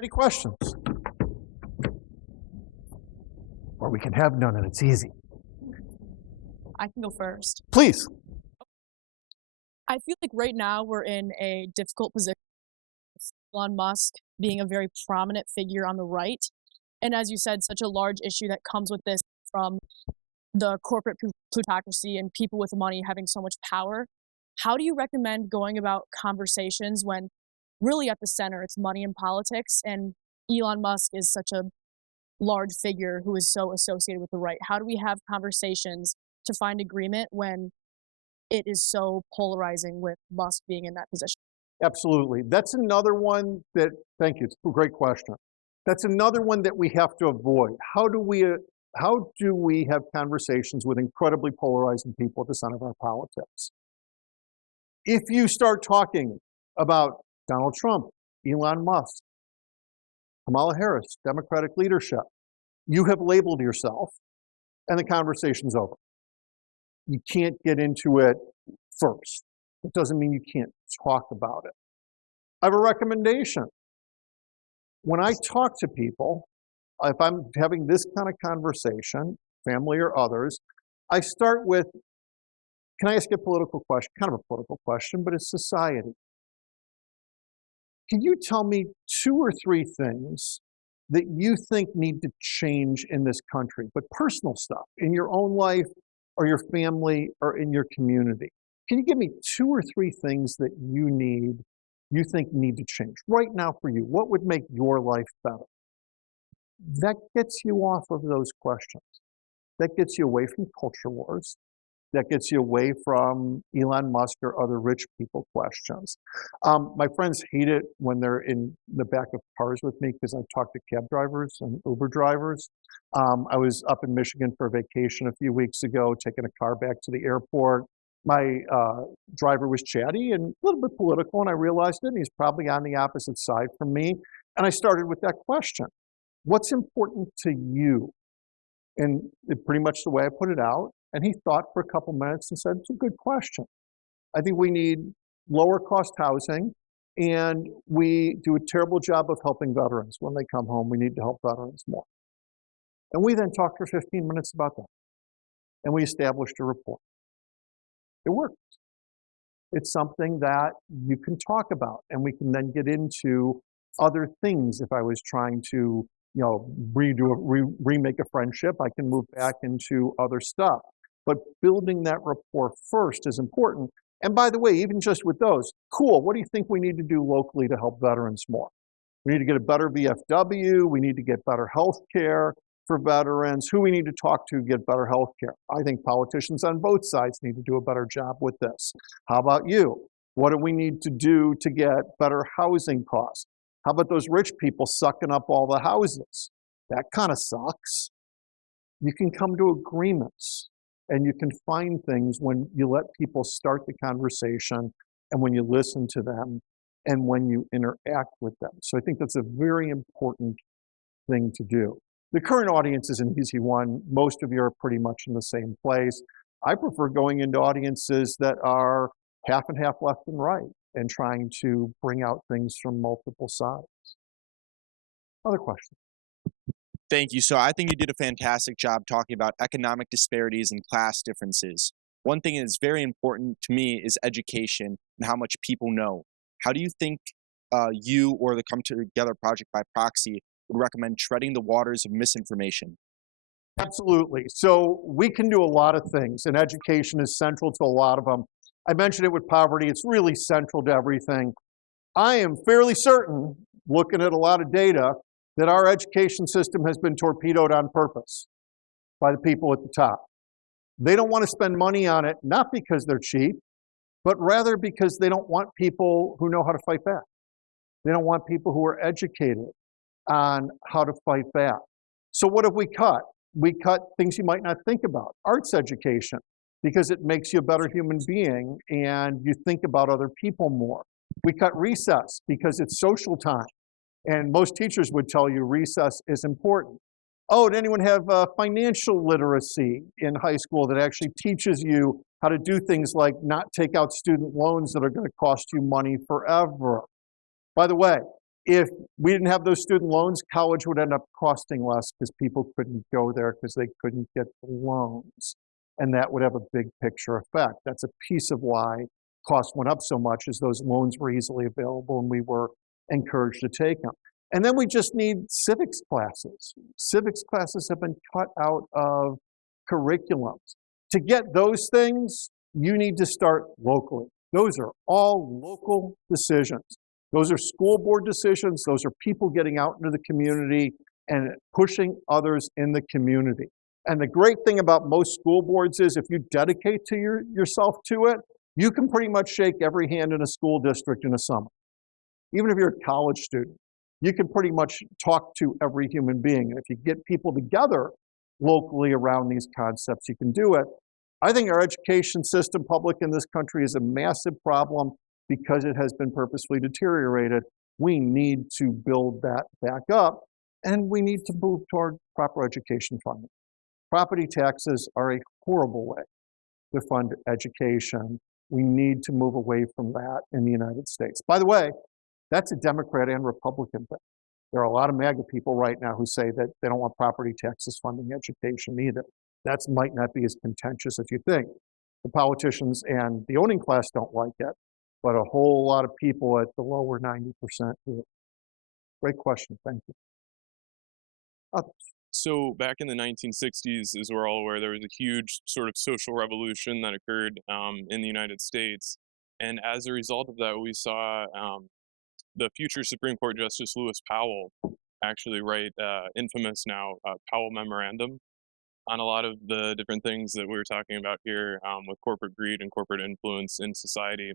Any questions? Or we can have none and it's easy. I can go first. Please. I feel like right now we're in a difficult position with Elon Musk being a very prominent figure on the right. And as you said, such a large issue that comes with this from the corporate plutocracy and people with money having so much power. How do you recommend going about conversations when really at the center it's money and politics, and Elon Musk is such a large figure who is so associated with the right? How do we have conversations to find agreement when it is so polarizing with Musk being in that position? Absolutely. That's another one that, thank you, it's a great question. That's another one that we have to avoid. How do we have conversations with incredibly polarizing people at the center of our politics? If you start talking about Donald Trump, Elon Musk, Kamala Harris, Democratic leadership, you have labeled yourself and the conversation's over. You can't get into it first. It doesn't mean you can't talk about it. I have a recommendation. When I talk to people, if I'm having this kind of conversation, family or others, I start with, can I ask you a political question? Kind of a political question, but it's society. Can you tell me 2 or 3 things that you think need to change in this country, but personal stuff, in your own life or your family or in your community? Can you give me 2 or 3 things that you think need to change right now for you? What would make your life better? That gets you off of those questions. That gets you away from culture wars. That gets you away from Elon Musk or other rich people questions. My friends hate it when they're in the back of cars with me because I talk to cab drivers and Uber drivers. I was up in Michigan for a vacation a few weeks ago, taking a car back to the airport. My driver was chatty and a little bit political, and I realized it, and he's probably on the opposite side from me. And I started with that question. What's important to you? And pretty much the way I put it out. And he thought for a couple minutes and said, it's a good question. I think we need lower cost housing, and we do a terrible job of helping veterans when they come home. We need to help veterans more. And we then talked for 15 minutes about that. And we established a report. It worked. It's something that you can talk about, and we can then get into other things. If I was trying to, remake a friendship, I can move back into other stuff. But building that rapport first is important. And by the way, even just with those, cool, what do you think we need to do locally to help veterans more? We need to get a better VFW, we need to get better health care for veterans, who we need to talk to get better health care. I think politicians on both sides need to do a better job with this. How about you? What do we need to do to get better housing costs? How about those rich people sucking up all the houses? That kind of sucks. You can come to agreements, and you can find things when you let people start the conversation, and when you listen to them, and when you interact with them. So I think that's a very important thing to do. The current audience is an easy one. Most of you are pretty much in the same place. I prefer going into audiences that are half and half, left and right, and trying to bring out things from multiple sides. Other questions? Thank you. So I think you did a fantastic job talking about economic disparities and class differences. One thing that is very important to me is education and how much people know. How do you think you or the Come Together Project by Proxy would recommend treading the waters of misinformation? Absolutely. So we can do a lot of things, and education is central to a lot of them. I mentioned it with poverty. It's really central to everything. I am fairly certain, looking at a lot of data, that our education system has been torpedoed on purpose by the people at the top. They don't want to spend money on it, not because they're cheap, but rather because they don't want people who know how to fight back. They don't want people who are educated on how to fight back. So what have we cut? We cut things you might not think about. Arts education, because it makes you a better human being and you think about other people more. We cut recess because it's social time. And most teachers would tell you recess is important. Oh, did anyone have financial literacy in high school that actually teaches you how to do things like not take out student loans that are going to cost you money forever? By the way, If we didn't have those student loans, college would end up costing less because people couldn't go there because they couldn't get the loans. And that would have a big picture effect. That's a piece of why costs went up so much, is those loans were easily available and we were encouraged to take them. And then we just need civics classes. Civics classes have been cut out of curriculums. To get those things, you need to start locally. Those are all local decisions. Those are school board decisions. Those are people getting out into the community and pushing others in the community. And the great thing about most school boards is if you dedicate to yourself to it, you can pretty much shake every hand in a school district in a summer. Even if you're a college student, you can pretty much talk to every human being. And if you get people together locally around these concepts, you can do it. I think our education system, public in this country, is a massive problem because it has been purposefully deteriorated. We need to build that back up, and we need to move toward proper education funding. Property taxes are a horrible way to fund education. We need to move away from that in the United States. By the way, that's a Democrat and Republican thing. There are a lot of MAGA people right now who say that they don't want property taxes funding education either. That might not be as contentious as you think. The politicians and the owning class don't like it, but a whole lot of people at the lower 90% do. Great question, thank you. So back in the 1960s, as we're all aware, there was a huge sort of social revolution that occurred in the United States. And as a result of that, we saw the future Supreme Court Justice Lewis Powell actually write infamous now Powell Memorandum on a lot of the different things that we were talking about here with corporate greed and corporate influence in society.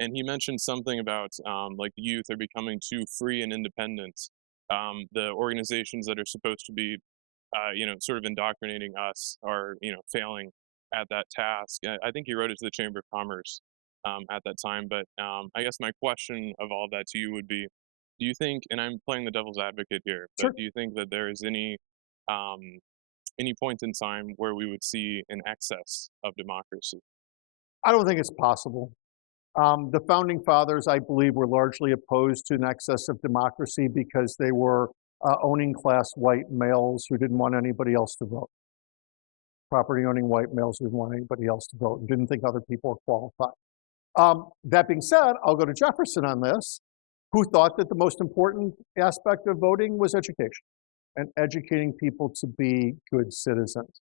And he mentioned something about like youth are becoming too free and independent. The organizations that are supposed to be, sort of indoctrinating us are, failing at that task. I think he wrote it to the Chamber of Commerce at that time. But I guess my question of all that to you would be, do you think, and I'm playing the devil's advocate here, but Sure. do you think that there is any point in time where we would see an excess of democracy? I don't think it's possible. The founding fathers, I believe, were largely opposed to an excess of democracy because they were owning class white males who didn't want anybody else to vote. Property owning white males who didn't want anybody else to vote and didn't think other people were qualified. That being said, I'll go to Jefferson on this, who thought that the most important aspect of voting was education and educating people to be good citizens.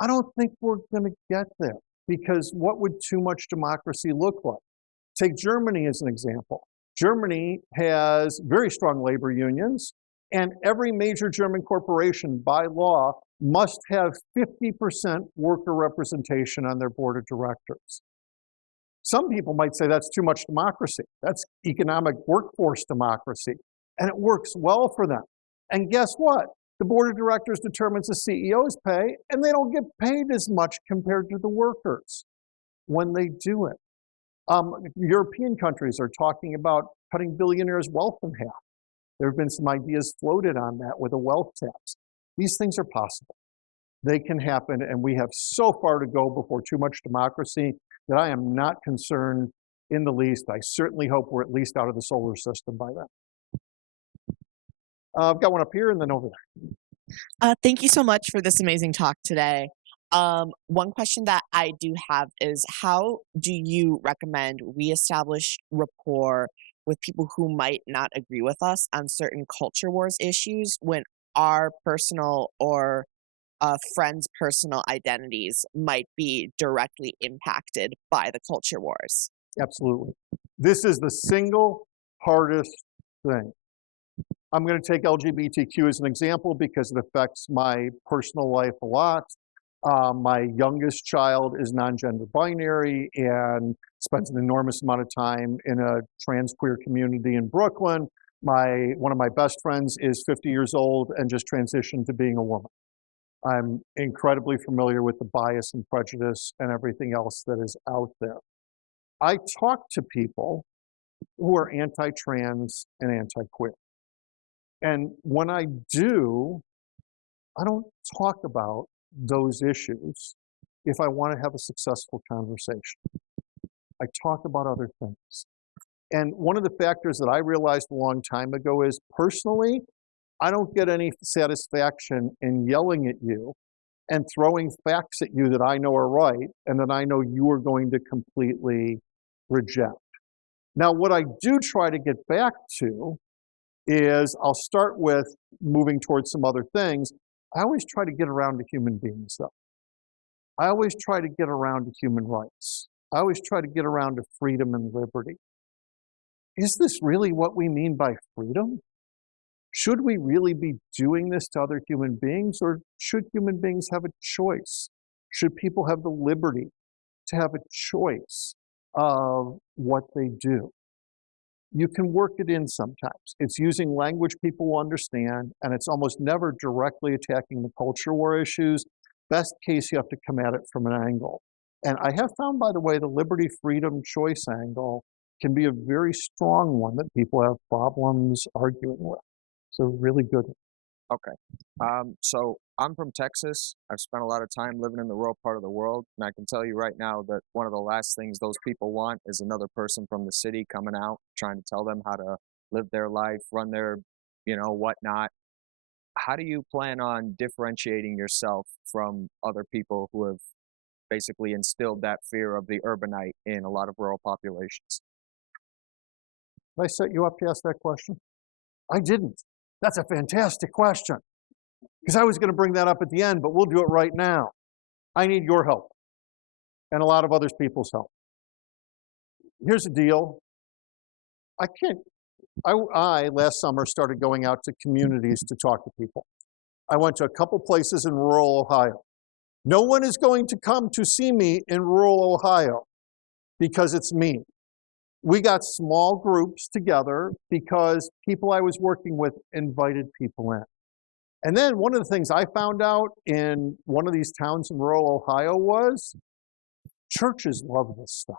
I don't think we're going to get there because what would too much democracy look like? Take Germany as an example. Germany has very strong labor unions, and every major German corporation by law must have 50% worker representation on their board of directors. Some people might say that's too much democracy. That's economic workforce democracy, and it works well for them. And guess what? The board of directors determines the CEO's pay, and they don't get paid as much compared to the workers when they do it. European countries are talking about cutting billionaires' wealth in half. There have been some ideas floated on that with a wealth tax. These things are possible. They can happen, and we have so far to go before too much democracy that I am not concerned in the least. I certainly hope we're at least out of the solar system by then. I've got one up here and then over there. Thank you so much for this amazing talk today. One question that I do have is, how do you recommend we establish rapport with people who might not agree with us on certain culture wars issues when our personal or friends' personal identities might be directly impacted by the culture wars? Absolutely. This is the single hardest thing. I'm going to take LGBTQ as an example because it affects my personal life a lot. My youngest child is non-gender binary and spends an enormous amount of time in a trans queer community in Brooklyn. One of my best friends is 50 years old and just transitioned to being a woman. I'm incredibly familiar with the bias and prejudice and everything else that is out there. I talk to people who are anti-trans and anti-queer. And when I do, I don't talk about those issues if I want to have a successful conversation. I talk about other things. And one of the factors that I realized a long time ago is personally, I don't get any satisfaction in yelling at you and throwing facts at you that I know are right and that I know you are going to completely reject. Now, what I do try to get back to is I'll start with moving towards some other things. I always try to get around to human beings, though. I always try to get around to human rights. I always try to get around to freedom and liberty. Is this really what we mean by freedom? Should we really be doing this to other human beings, or should human beings have a choice? Should people have the liberty to have a choice of what they do? You can work it in sometimes. It's using language people will understand, and it's almost never directly attacking the culture war issues. Best case, you have to come at it from an angle. And I have found, by the way, the liberty, freedom, choice angle can be a very strong one that people have problems arguing with. So really good. Okay. So I'm from Texas. I've spent a lot of time living in the rural part of the world, and I can tell you right now that one of the last things those people want is another person from the city coming out, trying to tell them how to live their life, run their, whatnot. How do you plan on differentiating yourself from other people who have basically instilled that fear of the urbanite in a lot of rural populations? Did I set you up to ask that question? I didn't. That's a fantastic question. Because I was going to bring that up at the end, but we'll do it right now. I need your help and a lot of other people's help. Here's the deal. I last summer started going out to communities to talk to people. I went to a couple places in rural Ohio. No one is going to come to see me in rural Ohio because it's me. We got small groups together because people I was working with invited people in. And then one of the things I found out in one of these towns in rural Ohio was churches love this stuff.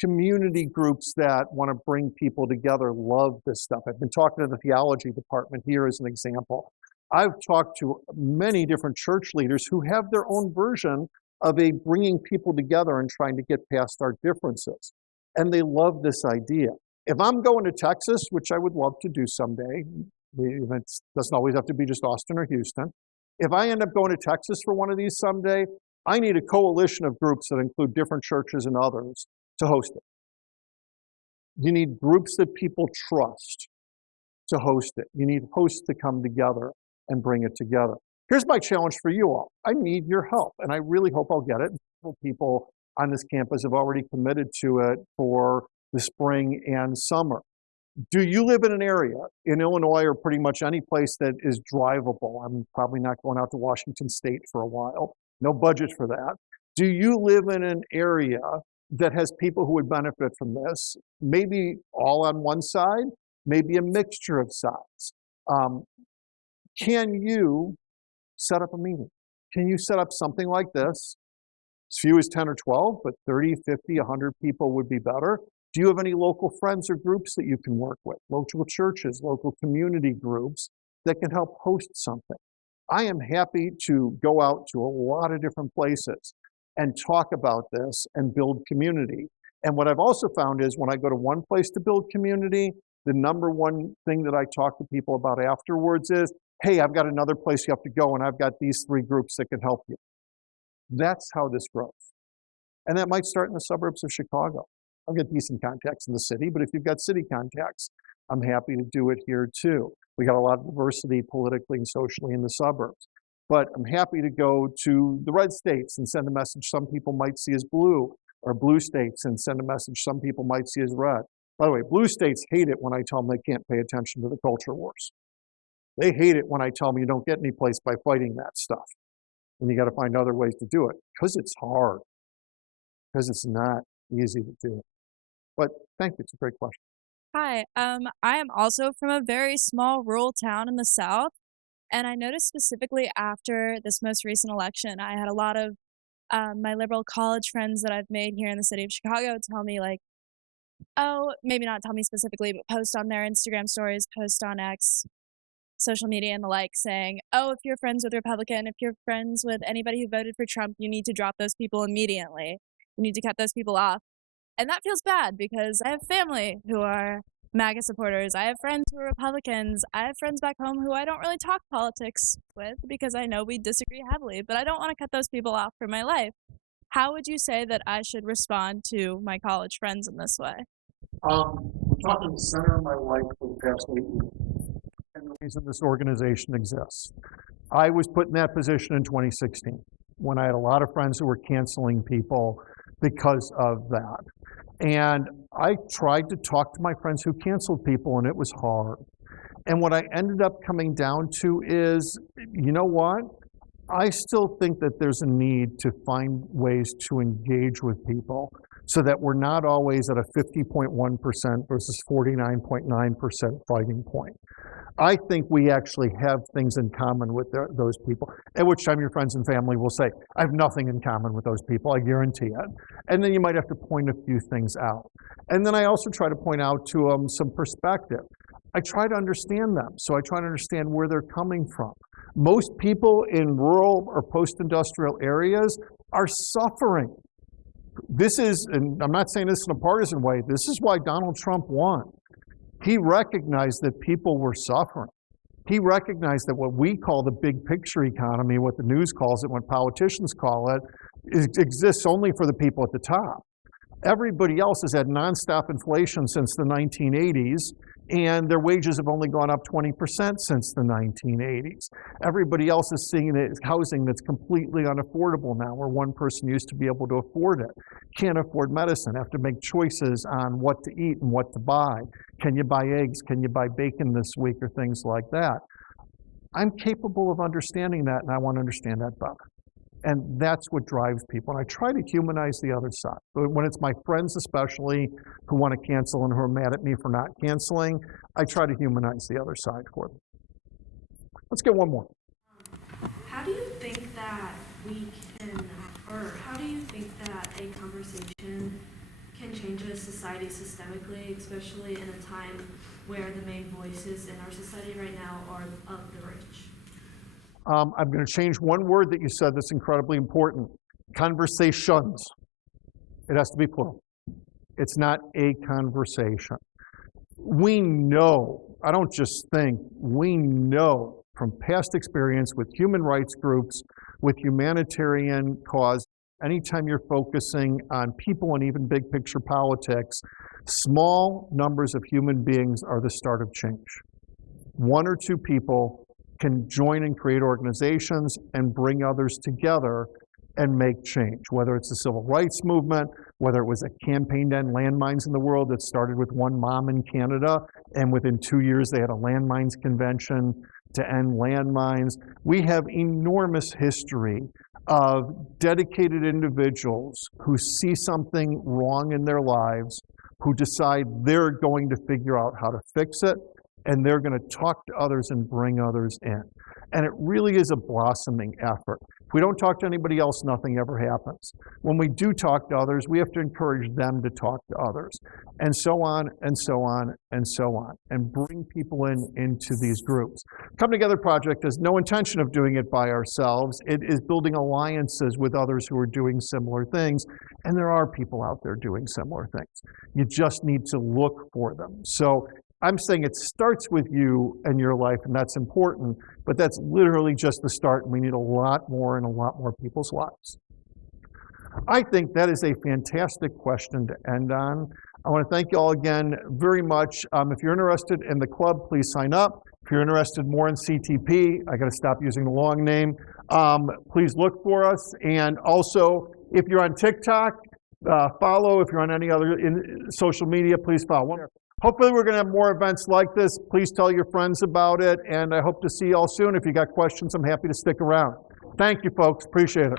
Community groups that want to bring people together love this stuff. I've been talking to the theology department here as an example. I've talked to many different church leaders who have their own version of a bringing people together and trying to get past our differences. And they love this idea. If I'm going to Texas, which I would love to do someday, it doesn't always have to be just Austin or Houston. If I end up going to Texas for one of these someday, I need a coalition of groups that include different churches and others to host it. You need groups that people trust to host it. You need hosts to come together and bring it together. Here's my challenge for you all. I need your help, and I really hope I'll get it. People on this campus have already committed to it for the spring and summer. Do you live in an area in Illinois or pretty much any place that is drivable? I'm probably not going out to Washington State for a while. No budget for that. Do you live in an area that has people who would benefit from this? Maybe all on one side, maybe a mixture of sides. Can you set up a meeting? Can you set up something like this? As few as 10 or 12, but 30, 50, 100 people would be better. Do you have any local friends or groups that you can work with? Local churches, local community groups that can help host something? I am happy to go out to a lot of different places and talk about this and build community. And what I've also found is when I go to one place to build community, the number one thing that I talk to people about afterwards is, hey, I've got another place you have to go, and I've got these 3 groups that can help you. That's how this grows. And that might start in the suburbs of Chicago. I'll get decent contacts in the city, but if you've got city contacts, I'm happy to do it here too. We got a lot of diversity politically and socially in the suburbs. But I'm happy to go to the red states and send a message some people might see as blue, or blue states and send a message some people might see as red. By the way, blue states hate it when I tell them they can't pay attention to the culture wars. They hate it when I tell them you don't get any place by fighting that stuff. And you got to find other ways to do it because it's hard, because it's not easy to do. But thank you. It's a great question. Hi, I am also from a very small rural town in the South, and I noticed specifically after this most recent election, I had a lot of my liberal college friends that I've made here in the city of Chicago tell me like, oh, maybe not tell me specifically, but post on their Instagram stories, post on X, social media and the like, saying, oh, if you're friends with Republican, if you're friends with anybody who voted for Trump, you need to drop those people immediately. You need to cut those people off. And that feels bad because I have family who are MAGA supporters. I have friends who are Republicans. I have friends back home who I don't really talk politics with because I know we disagree heavily, but I don't want to cut those people off from my life. How would you say that I should respond to my college friends in this way? I'm talking the center of my life for the past 8 years, and the reason this organization exists. I was put in that position in 2016 when I had a lot of friends who were canceling people because of that. And I tried to talk to my friends who canceled people, and it was hard. And what I ended up coming down to is, you know what? I still think that there's a need to find ways to engage with people so that we're not always at a 50.1% versus 49.9% fighting point. I think we actually have things in common with those people, at which time your friends and family will say, I have nothing in common with those people, I guarantee it. And then you might have to point a few things out. And then I also try to point out to them some perspective. I try to understand them, so I try to understand where they're coming from. Most people in rural or post-industrial areas are suffering. This is, and I'm not saying this in a partisan way, this is why Donald Trump won. He recognized that people were suffering. He recognized that what we call the big picture economy, what the news calls it, what politicians call it, exists only for the people at the top. Everybody else has had nonstop inflation since the 1980s, and their wages have only gone up 20% since the 1980s. Everybody else is seeing housing that's completely unaffordable now, where one person used to be able to afford it. Can't afford medicine, have to make choices on what to eat and what to buy. Can you buy eggs? Can you buy bacon this week, or things like that? I'm capable of understanding that, and I want to understand that better. And that's what drives people. And I try to humanize the other side. But when it's my friends especially who want to cancel and who are mad at me for not canceling, I try to humanize the other side for them. Let's get one more. How do you think that we can, or how do you think that a conversation can change a society systemically, especially in a time where the main voices in our society right now are of the rich? I'm going to change one word that you said that's incredibly important. Conversations. It has to be plural. It's not a conversation. We know, I don't just think, we know from past experience with human rights groups, with humanitarian cause, anytime you're focusing on people and even big picture politics, small numbers of human beings are the start of change. One or two people can join and create organizations and bring others together and make change, whether it's the civil rights movement, whether it was a campaign to end landmines in the world that started with one mom in Canada, and within 2 years they had a landmines convention to end landmines. We have enormous history of dedicated individuals who see something wrong in their lives, who decide they're going to figure out how to fix it, and they're going to talk to others and bring others in. And it really is a blossoming effort. If we don't talk to anybody else, nothing ever happens. When we do talk to others, we have to encourage them to talk to others, and so on, and so on, and so on, and bring people into these groups. Come Together Project has no intention of doing it by ourselves. It is building alliances with others who are doing similar things, and there are people out there doing similar things. You just need to look for them. So I'm saying it starts with you and your life, and that's important, but that's literally just the start, and we need a lot more in a lot more people's lives. I think that is a fantastic question to end on. I want to thank you all again very much. If you're interested in the club, please sign up. If you're interested more in CTP, I got to stop using the long name, please look for us. And also, if you're on TikTok, follow. If you're on any other social media, please follow. Hopefully we're going to have more events like this. Please tell your friends about it, and I hope to see you all soon. If you got questions, I'm happy to stick around. Thank you, folks. Appreciate it.